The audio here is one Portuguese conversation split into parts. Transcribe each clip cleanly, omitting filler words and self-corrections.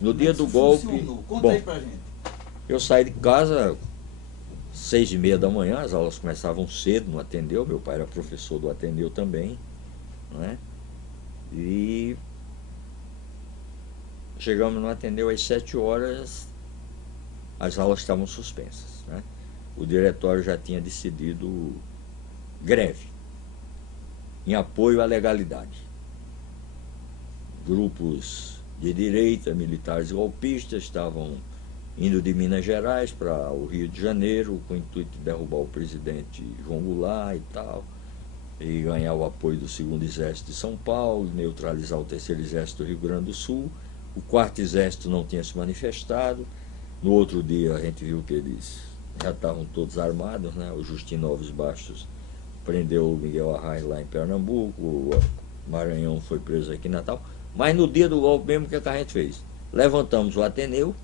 No Como é dia que do isso golpe, funcionou? Conta bom, aí pra gente. eu saí de casa 6h30 da manhã, as aulas começavam cedo no Ateneu, meu pai era professor do Ateneu também, né? E chegamos no Ateneu às 7 horas, as aulas estavam suspensas, né? O diretório já tinha decidido greve, em apoio à legalidade. Grupos de direita, militares golpistas, estavam indo de Minas Gerais para o Rio de Janeiro com o intuito de derrubar o presidente João Goulart e tal, e ganhar o apoio do 2º Exército de São Paulo, neutralizar o 3º Exército do Rio Grande do Sul. O 4º Exército não tinha se manifestado. No outro dia a gente viu que eles já estavam todos armados, né? O Justino Alves Bastos prendeu o Miguel Arraes lá em Pernambuco, o Maranhão foi preso aqui em Natal. Mas no dia do golpe mesmo, o que a gente fez? Levantamos o Ateneu,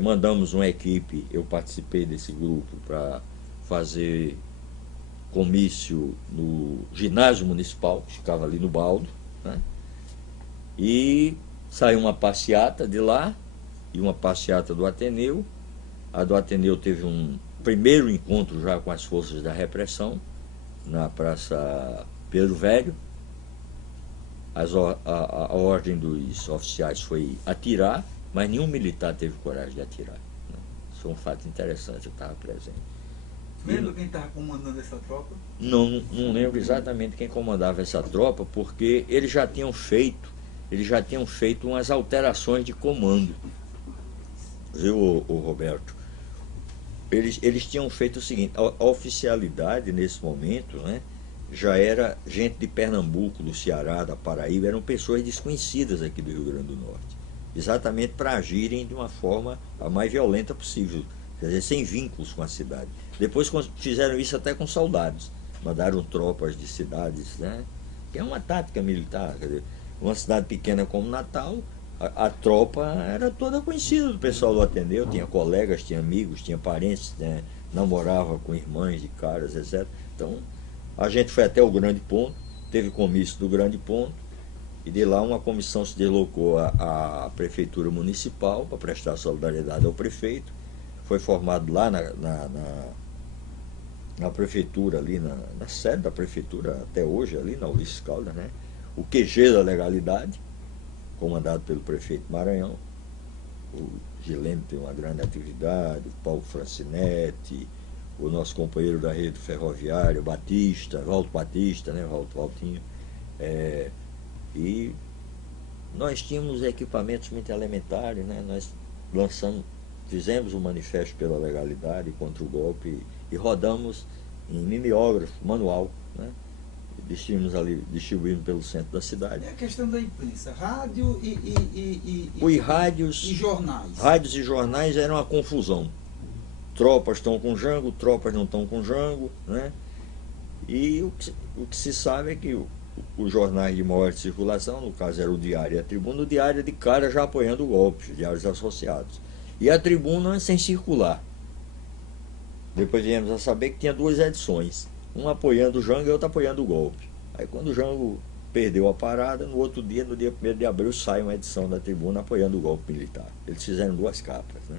mandamos uma equipe, eu participei desse grupo para fazer comício no ginásio municipal, que ficava ali no Baldo, né? E saiu uma passeata de lá e uma passeata do Ateneu. A do Ateneu teve um primeiro encontro já com as forças da repressão na Praça Pedro Velho. A ordem dos oficiais foi atirar, mas nenhum militar teve coragem de atirar, né? Isso é um fato interessante, eu estava presente. Lembra quem estava comandando essa tropa? Não lembro exatamente quem comandava essa tropa, porque eles já tinham feito umas alterações de comando, viu, o Roberto? Eles tinham feito o seguinte: a oficialidade nesse momento, né, já era gente de Pernambuco, do Ceará, da Paraíba, eram pessoas desconhecidas aqui do Rio Grande do Norte, exatamente para agirem de uma forma a mais violenta possível, quer dizer, sem vínculos com a cidade. Depois fizeram isso até com soldados, mandaram tropas de cidades, né, que é uma tática militar, quer dizer, uma cidade pequena como Natal, a tropa era toda conhecida do pessoal do Ateneu, tinha colegas, tinha amigos, tinha parentes, né, namorava com irmãs de caras, etc. Então, a gente foi até o Grande Ponto, teve comício do Grande Ponto, e de lá uma comissão se deslocou à Prefeitura Municipal para prestar solidariedade ao prefeito. Foi formado lá na Prefeitura, ali na sede da Prefeitura, até hoje, ali na Ulisses Caldas, né, o QG da Legalidade, comandado pelo prefeito Maranhão. O Gilene tem uma grande atividade, o Paulo Francinetti, o nosso companheiro da rede ferroviária, Batista, Valdo Batista, né, Valtinho. E nós tínhamos equipamentos muito elementares, né, nós fizemos um manifesto pela legalidade contra o golpe e rodamos em mimeógrafo, manual, né? Distribuímos pelo centro da cidade. É a questão da imprensa, rádio E e jornais. Rádios e jornais eram uma confusão. Tropas estão com Jango, tropas não estão com Jango, né? E o que se sabe é que os jornais de maior circulação, no caso era o Diário e a Tribuna, o Diário de cara já apoiando o golpe, os diários associados. E a Tribuna sem circular. Depois viemos a saber que tinha 2 edições, uma apoiando o Jango e outra apoiando o golpe. Aí quando o Jango perdeu a parada, no outro dia, no dia 1º de abril, sai uma edição da Tribuna apoiando o golpe militar. Eles fizeram 2 capas, né?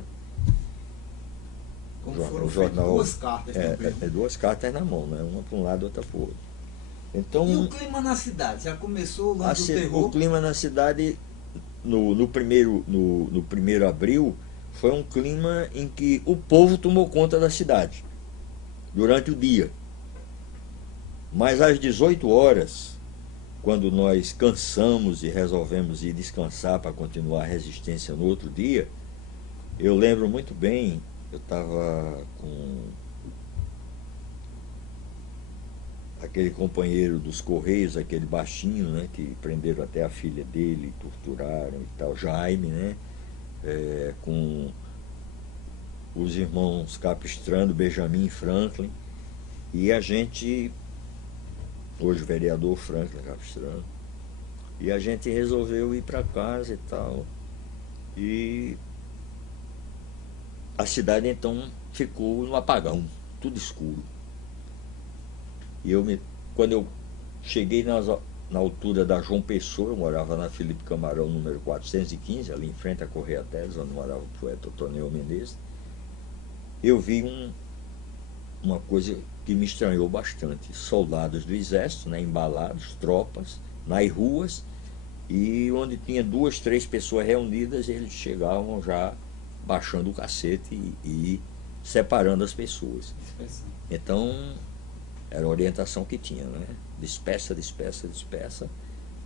Como foram jornal, 2 cartas também. 2 cartas na mão, né? Uma para um lado e outra para o outro. Então, e o clima na cidade? Já começou o lance do terror? O clima na cidade, no primeiro abril, foi um clima em que o povo tomou conta da cidade durante o dia. Mas às 18 horas, quando nós cansamos e resolvemos ir descansar para continuar a resistência no outro dia, eu lembro muito bem, eu estava com aquele companheiro dos Correios, aquele baixinho, né, que prenderam até a filha dele, torturaram e tal, Jaime, né, com os irmãos Capistrano, Benjamin e Franklin, e a gente, hoje o vereador Franklin Capistrano, e a gente resolveu ir para casa e tal, e a cidade então ficou no apagão, tudo escuro. E quando eu cheguei na altura da João Pessoa. Eu morava na Felipe Camarão, número 415, ali em frente à Correia Teles, onde morava o poeta Otoniel Menezes. Eu vi uma coisa que me estranhou bastante: soldados do exército, né, embalados, tropas, nas ruas, e onde tinha 2, 3 pessoas reunidas, eles chegavam já baixando o cacete e separando as pessoas. Então, era a orientação que tinha, né? Dispersa, dispersa, dispersa.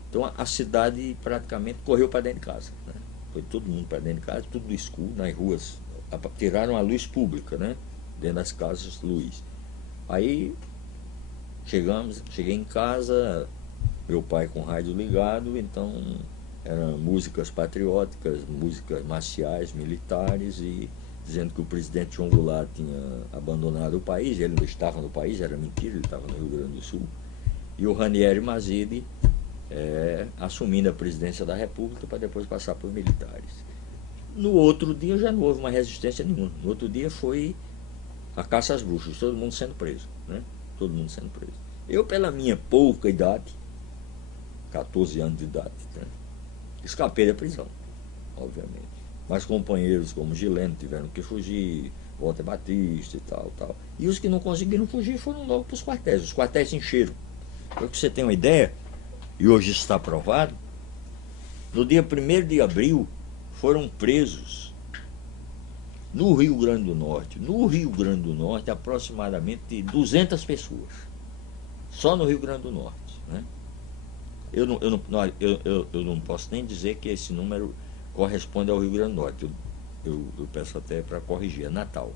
Então a cidade praticamente correu para dentro de casa, né? Foi todo mundo para dentro de casa, tudo escuro, nas ruas. Tiraram a luz pública, né? Dentro das casas, luz. Aí cheguei em casa, meu pai com o rádio ligado, então eram músicas patrióticas, músicas marciais, militares, e dizendo que o presidente João Goulart tinha abandonado o país. Ele não estava no país, era mentira, ele estava no Rio Grande do Sul. E o Ranieri Mazzilli assumindo a presidência da República para depois passar por militares. No outro dia já não houve uma resistência nenhuma. No outro dia foi a caça às bruxas, todo mundo sendo preso, né? Todo mundo sendo preso. Eu, pela minha pouca idade, 14 anos de idade, né, escapei da prisão, obviamente. Mas companheiros como Gileno tiveram que fugir, Walter Batista e tal. E os que não conseguiram fugir foram logo para os quartéis. Os quartéis se encheram. Para que você tenha uma ideia, e hoje está provado, no dia 1º de abril foram presos no Rio Grande do Norte, aproximadamente 200 pessoas. Só no Rio Grande do Norte, né? Eu não posso nem dizer que esse número corresponde ao Rio Grande do Norte. Eu peço até para corrigir, é Natal.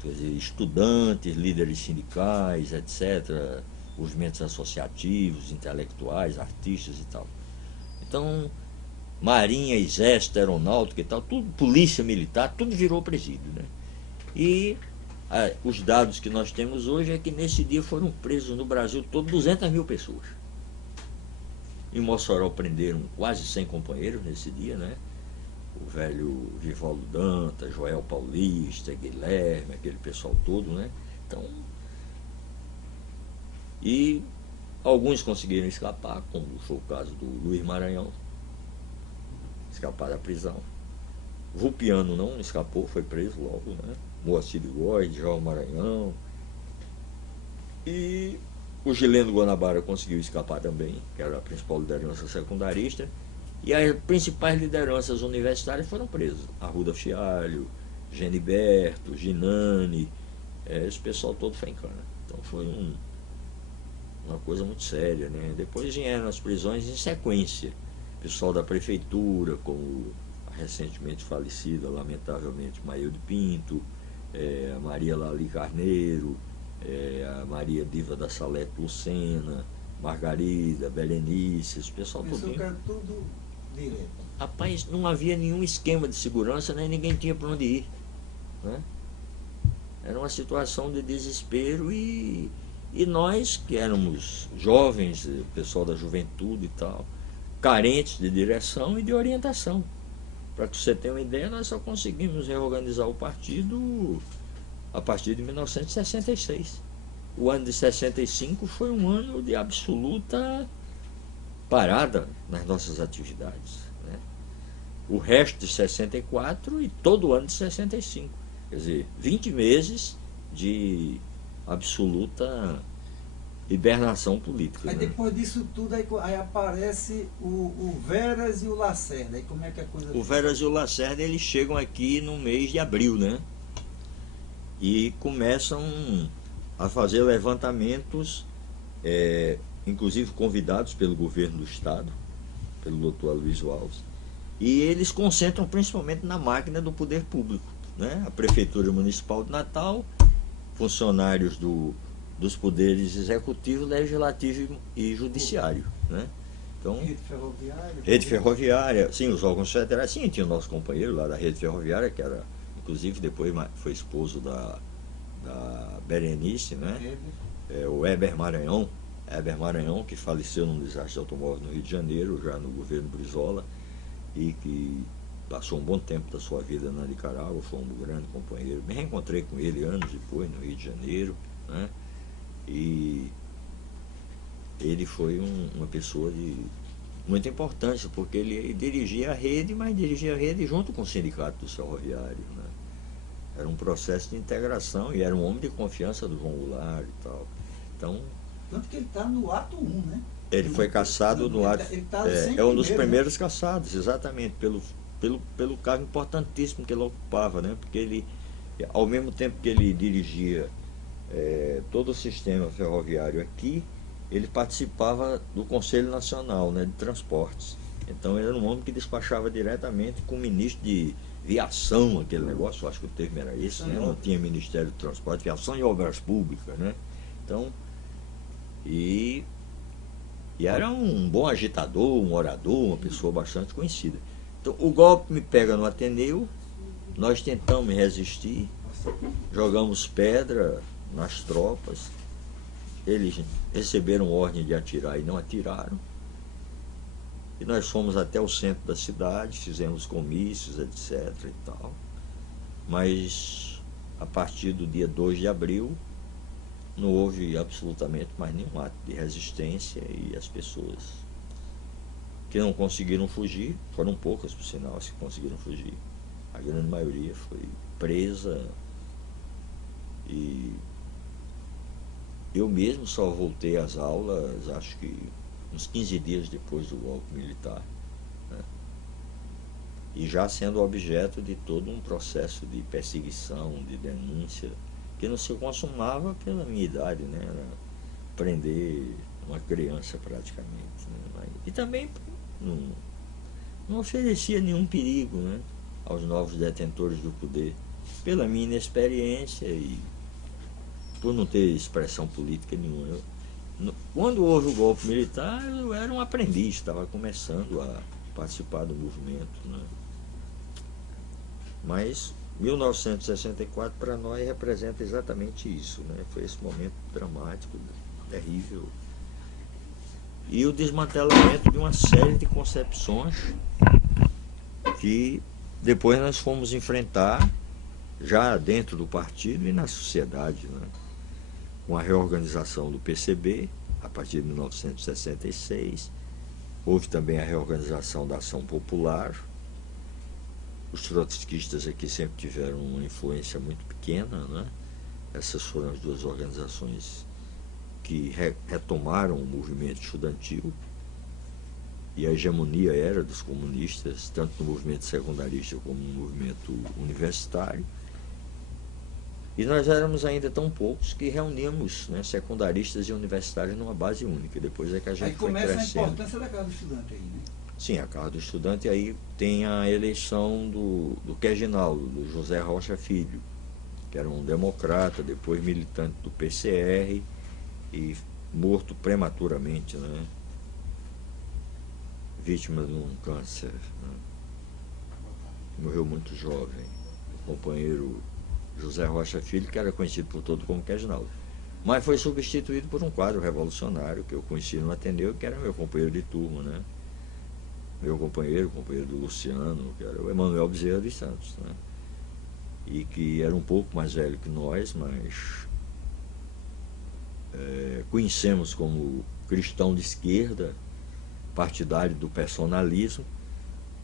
Quer dizer, estudantes, líderes sindicais, etc., movimentos associativos, intelectuais, artistas e tal. Então, Marinha, Exército, Aeronáutica e tal, tudo, Polícia Militar, tudo virou presídio, né? E os dados que nós temos hoje é que nesse dia foram presos no Brasil todo 200 mil pessoas. Em Mossoró prenderam quase 100 companheiros nesse dia, né? O velho Vivaldo Dantas, Joel Paulista, Guilherme, aquele pessoal todo, né? Então, e alguns conseguiram escapar, como foi o caso do Luiz Maranhão, escapar da prisão. Vulpiano não escapou, foi preso logo, né? Moacir Góes, João Maranhão. E o Gileno Guanabara conseguiu escapar também, que era a principal liderança secundarista. E as principais lideranças universitárias foram presas. Arruda Fialho, Geniberto, Ginani, esse pessoal todo foi em cana. Então foi uma coisa muito séria, né? Depois vieram as prisões em sequência. Pessoal da prefeitura, como a recentemente falecida, lamentavelmente, Maílde Pinto, a Maria Lali Carneiro, a Maria Diva da Salete Lucena, Margarida, Berenice, esse pessoal todo. Isso era tudo direto. Rapaz, não havia nenhum esquema de segurança, nem ninguém tinha para onde ir, né? Era uma situação de desespero e nós, que éramos jovens, pessoal da juventude e tal, carentes de direção e de orientação. Para que você tenha uma ideia, nós só conseguimos reorganizar o partido a partir de 1966. O ano de 65 foi um ano de absoluta parada nas nossas atividades, né? O resto de 64 e todo o ano de 65. Quer dizer, 20 meses de absoluta hibernação política. Aí, né? Depois disso tudo, aí aparece o Veras e o Lacerda. Aí como é que a coisa... O Veras e o Lacerda, eles chegam aqui no mês de abril, né? E começam a fazer levantamentos, inclusive convidados pelo governo do estado, pelo doutor Aloysio Alves, e eles concentram principalmente na máquina do poder público, né? A Prefeitura Municipal de Natal, funcionários dos poderes executivo, legislativo e judiciário, né? Então, Rede Ferroviária, sim, os órgãos federais, sim, tinha o nosso companheiro lá da Rede Ferroviária, que era, inclusive, depois foi esposo da Berenice, né? O Heber Maranhão, que faleceu num desastre de automóvel no Rio de Janeiro, já no governo Brizola, e que passou um bom tempo da sua vida na Nicarágua, foi um grande companheiro. Me reencontrei com ele anos depois, no Rio de Janeiro, né? E ele foi uma pessoa de muita importância, porque ele dirigia a rede, mas dirigia a rede junto com o sindicato dos ferroviários, né? Era um processo de integração e era um homem de confiança do João Goulart e tal. Então, tanto que ele está no ato 1, né? ele foi caçado no ato. É um dos primeiros, né, caçados, exatamente, pelo cargo importantíssimo que ele ocupava, né? Porque ele, ao mesmo tempo que ele dirigia todo o sistema ferroviário aqui, ele participava do Conselho Nacional, né, de Transportes. Então ele era um homem que despachava diretamente com o ministro de Viação, aquele negócio, eu acho que o termo era esse, né? Não tinha Ministério de Transporte, Viação e Obras Públicas, né? Então, e era um bom agitador, um orador, uma pessoa bastante conhecida. Então o golpe me pega no Ateneu, nós tentamos resistir, jogamos pedra nas tropas, eles receberam ordem de atirar e não atiraram. E nós fomos até o centro da cidade, fizemos comícios, etc. e tal. Mas a partir do dia 2 de abril não houve absolutamente mais nenhum ato de resistência e as pessoas que não conseguiram fugir, foram poucas por sinal as que conseguiram fugir, a grande maioria foi presa. E eu mesmo só voltei às aulas, acho que uns 15 dias depois do golpe militar, né? E já sendo objeto de todo um processo de perseguição, de denúncia, que não se consumava pela minha idade, né? Era prender uma criança praticamente, né? E também não oferecia nenhum perigo, né, aos novos detentores do poder, pela minha inexperiência e por não ter expressão política nenhuma. Quando houve o golpe militar, eu era um aprendiz, estava começando a participar do movimento, né? Mas 1964 para nós representa exatamente isso, né? Foi esse momento dramático, terrível, e o desmantelamento de uma série de concepções que depois nós fomos enfrentar já dentro do partido e na sociedade, né? Com a reorganização do PCB, a partir de 1966, houve também a reorganização da Ação Popular. Os trotskistas aqui sempre tiveram uma influência muito pequena, né? Essas foram as duas organizações que retomaram o movimento estudantil, e a hegemonia era dos comunistas, tanto no movimento secundarista como no movimento universitário. E nós éramos ainda tão poucos que reuníamos, né, secundaristas e universitários numa base única. Depois é que a gente foi crescendo. Aí começa a importância da Casa do Estudante aí, né? Sim, a Casa do Estudante, aí tem a eleição do Queginaldo, do José Rocha Filho, que era um democrata, depois militante do PCR e morto prematuramente, né? Vítima de um câncer, né? Morreu muito jovem. O companheiro José Rocha Filho, que era conhecido por todo como Queginaldo, mas foi substituído por um quadro revolucionário que eu conheci no Ateneu, que era meu companheiro de turma, né? Meu companheiro do Luciano, que era o Emanuel Bezerra dos Santos, né? E que era um pouco mais velho que nós, mas conhecemos como cristão de esquerda, partidário do personalismo,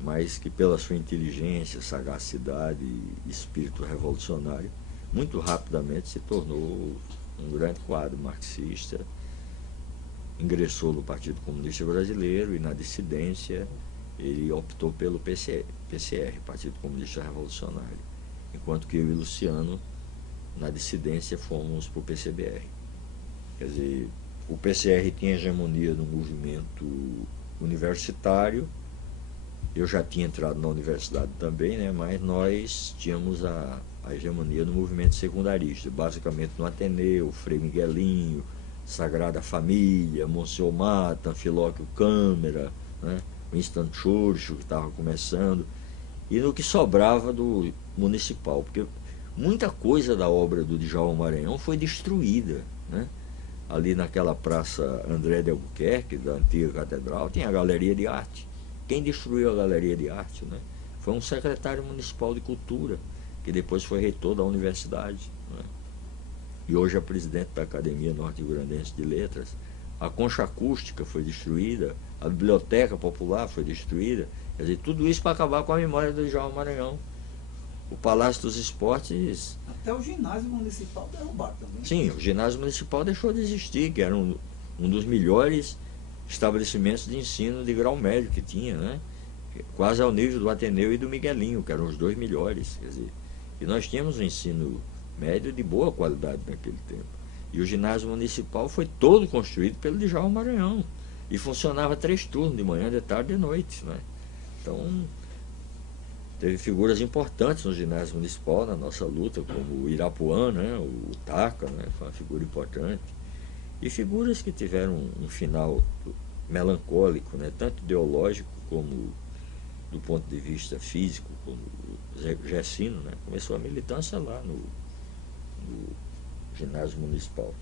mas que pela sua inteligência, sagacidade e espírito revolucionário, muito rapidamente se tornou um grande quadro marxista, ingressou no Partido Comunista Brasileiro e na dissidência ele optou pelo PCR, Partido Comunista Revolucionário, enquanto que eu e Luciano, na dissidência, fomos para o PCBR. Quer dizer, o PCR tinha hegemonia no movimento universitário, eu já tinha entrado na universidade também, né, mas nós tínhamos a hegemonia no movimento secundarista, basicamente no Ateneu, Frei Miguelinho, Sagrada Família, Monsenhor Mata, Anfilóquio Câmara, né, Winston Churchill, que estava começando, e no que sobrava do municipal, porque muita coisa da obra do Djalma Maranhão foi destruída, né? Ali naquela praça André de Albuquerque, da antiga catedral, tinha a Galeria de Arte. Quem destruiu a Galeria de Arte, né, foi um secretário municipal de cultura, que depois foi reitor da universidade, né? E hoje é presidente da Academia Norte-Grandense de Letras, a concha acústica foi destruída, a biblioteca popular foi destruída. Quer dizer, tudo isso para acabar com a memória do Djalma Maranhão. O Palácio dos Esportes... Até o ginásio municipal derrubaram também. Sim, o ginásio municipal deixou de existir, que era um dos melhores estabelecimentos de ensino de grau médio que tinha, né? Quase ao nível do Ateneu e do Miguelinho, que eram os dois melhores. Quer dizer, e nós tínhamos um ensino médio de boa qualidade naquele tempo. E o ginásio municipal foi todo construído pelo Djalma Maranhão. E funcionava 3 turnos, de manhã, de tarde e de noite, né? Então, teve figuras importantes no ginásio municipal na nossa luta, como o Irapuã, né? O Taca, né? Foi uma figura importante. E figuras que tiveram um final melancólico, né? Tanto ideológico como do ponto de vista físico, como o Gessino, né? Começou a militância lá no ginásio municipal.